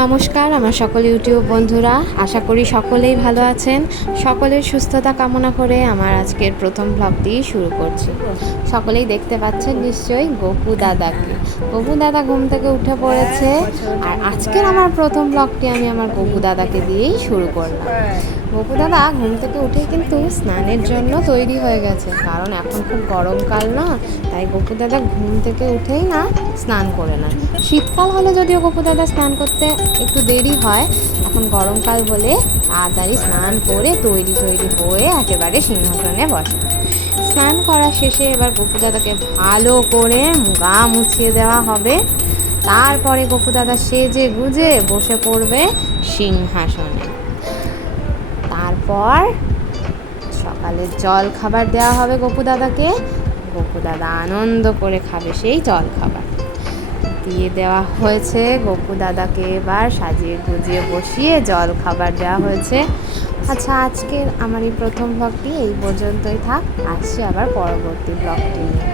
নমস্কার আমার সকল ইউটিউব বন্ধুরা, আশা করি সকলেই ভালো আছেন। সকলের সুস্থতা কামনা করে আমার আজকের প্রথম ব্লগটি শুরু করছি। সকলেই দেখতে পাচ্ছেন নিশ্চয়ই গপু দাদাকে। গপু দাদা ঘুম থেকে উঠে পড়েছে, আর আজকের আমার প্রথম ব্লগটি আমি আমার গপু দাদাকে দিয়েই শুরু করলাম। গপু দাদা ঘুম থেকে উঠেই কিন্তু স্নানের জন্য তৈরি হয়ে গেছে, কারণ এখন খুব গরমকাল না, তাই গপু দাদা ঘুম থেকে উঠেই না স্নান করে না। শীতকাল হলে যদিও গপু দাদা স্নান করতে একটু দেরি হয়, এখন গরমকাল বলে তাড়াতাড়ি স্নান করে তৈরি হয়ে একেবারে সিংহাসনে বসে। স্নান করা শেষে এবার গপু দাদাকে ভালো করে গা মুছিয়ে দেওয়া হবে। তারপরে গপু দাদা সেজে গুজে বসে পড়বে সিংহাসনে। তারপর সকালে জল খাবার দেওয়া হবে গপু দাদাকে। গপু দাদা আনন্দ করে খাবে সেই জল খাবার। দিয়ে দেওয়া হয়েছে গপু দাদাকে, এবার সাজিয়ে গুজিয়ে বসিয়ে জল খাবার দেওয়া হয়েছে। আচ্ছা, আজকের আমার এই প্রথম ব্লগটি এই পর্যন্তই থাক। আসছি আবার পরবর্তী ব্লগটি নিয়ে।